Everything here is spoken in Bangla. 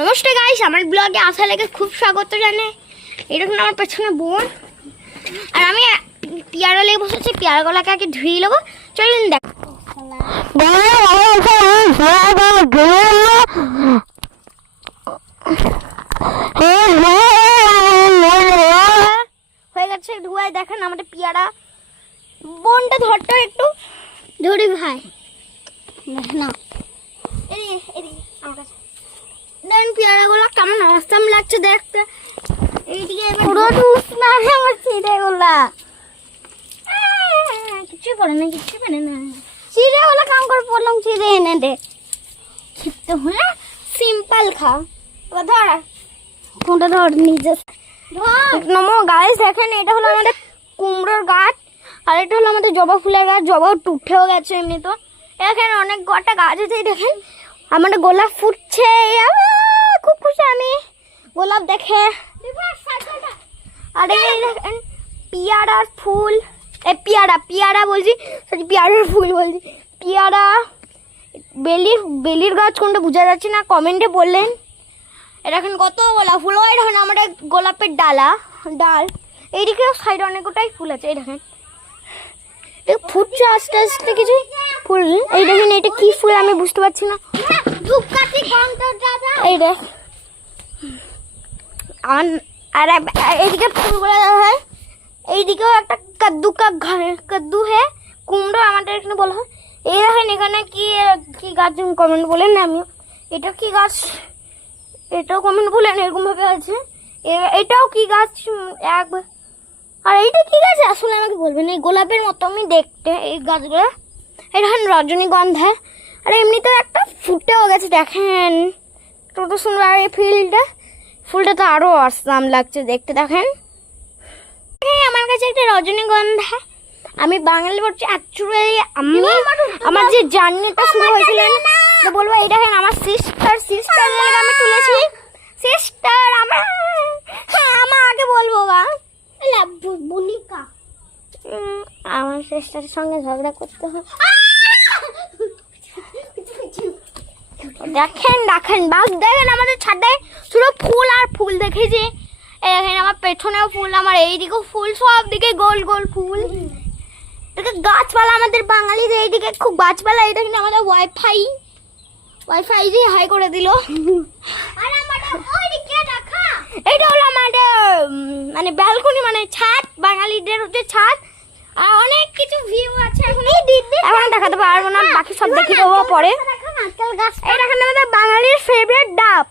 নমস্কার গাইস, আমার ব্লগে আসা লাগে খুব স্বাগত জানাই। এরকম আমার পেছনে বোন আর আমি পেয়ারা লেগে বসেছি। পেয়ারাগুলোকে আগে ধুয়ে নেবো, চলুন দেখ। হয়ে গেছে ধোয়ায়। দেখেন আমাদের পেয়ারা। বোনটা ধরতো একটু ধরি ভাই না, আমার কাছে দেন পেয়ারাগুলো কেমন অসাম লাগছে দেখতে। এইদিকে আমার চিড়েগুলা কিছু করে না, কিছু করে না। চিড়েগুলো কাম করে পড়লাম, চিড়ে এনে দে খেতে হলে সিম্পল খাও। ধর কোনটা ধর নিজে নমো গাছ। দেখেন এটা হলো আমাদের কুমড়োর গাছ আর এটা হলো আমাদের জবা ফুলের গাছ। জবা উঠেও গেছে এমনি তো। এখানে অনেক কটা গাছ আছে। দেখেন আমাদের গোলাপ ফুটছে। খুব খুশি আমি গোলাপ দেখে। আর এই দেখেন পেয়ারার ফুল, পেয়ারা বলছি, সরি পেয়ারার ফুল বলছি। পেয়ারা বেলির গাছ কোনটা বোঝা যাচ্ছে না, কমেন্টে বললেন। এটা এখন কত গোলাপ ফুল। ওই দেখেন আমাদের গোলাপের ডাল। এইদিকেও সাইডে অনেক গোটাই ফুল আছে। এই দেখেন ফুটছে আস্তে আস্তে কিছু ফুল। এই দেখেন এটা কি ফুল আমি বুঝতে পারছি না। এই দেখ আর এইদিকে ফুলগুলো হয়। এইদিকেও একটা কাদ্দু হে কুমড়ো আমাদের এখানে বলা হয়। এই দেখেন এখানে কি কি গাছ কমেন্ট বলেন না। আমিও এটা কি গাছ, এটাও কমেন্ট বলেন। এরকম ভাবে আছে। এটাও কি গাছ আর এইটা কি গাছ আসলে আমাকে বলবেন। এই গোলাপের মতো আমি দেখতে এই গাছগুলো। এটা রজনীগন্ধা। আর এমনিতেও একটা ফুটেও গেছে দেখেন, কত সুন্দর। আর এই ফুলটা তো আরো অসাম লাগছে দেখতে। দেখেন আমার কাছে একটা রজনীগন্ধা। আমি বাঙালি পড়ছি। অ্যাকচুয়ালি আমার যে জার্নিটা শুরু হয়েছিল তো বলবো, এই দেখেন আমার সিস্টার আমি তুলেছি। সিস্টার আমার আগে বলবো গা বুনিকা। আমার সিস্টারের সঙ্গে ঝগড়া করতে হয়। দেখেন বাস দেখেন আমাদের ছাদে শুধু ফুল আর ফুল দেখেছি। এখানে আমার পেছনেও ফুল, আমার এইদিকেও ফুল, সব দিকে গোল গোল ফুল। গাছপালা আমাদের বাঙালিদের এইদিকে খুব গাছপালা। এই দেখেন আমাদের ওয়াইফাই যে হাই করে দিল। এইটা হলো আমাদের মানে ব্যালকনি, মানে ছাদ। বাঙালিদের হচ্ছে ছাদ। আর অনেক কিছু ভিউ আছে। এখন দেখাতে পারবো না, বাকি সব দেখে দেবো পরে। এই দেখেন আমাদের বাঙালির ফেভারিট ডাব।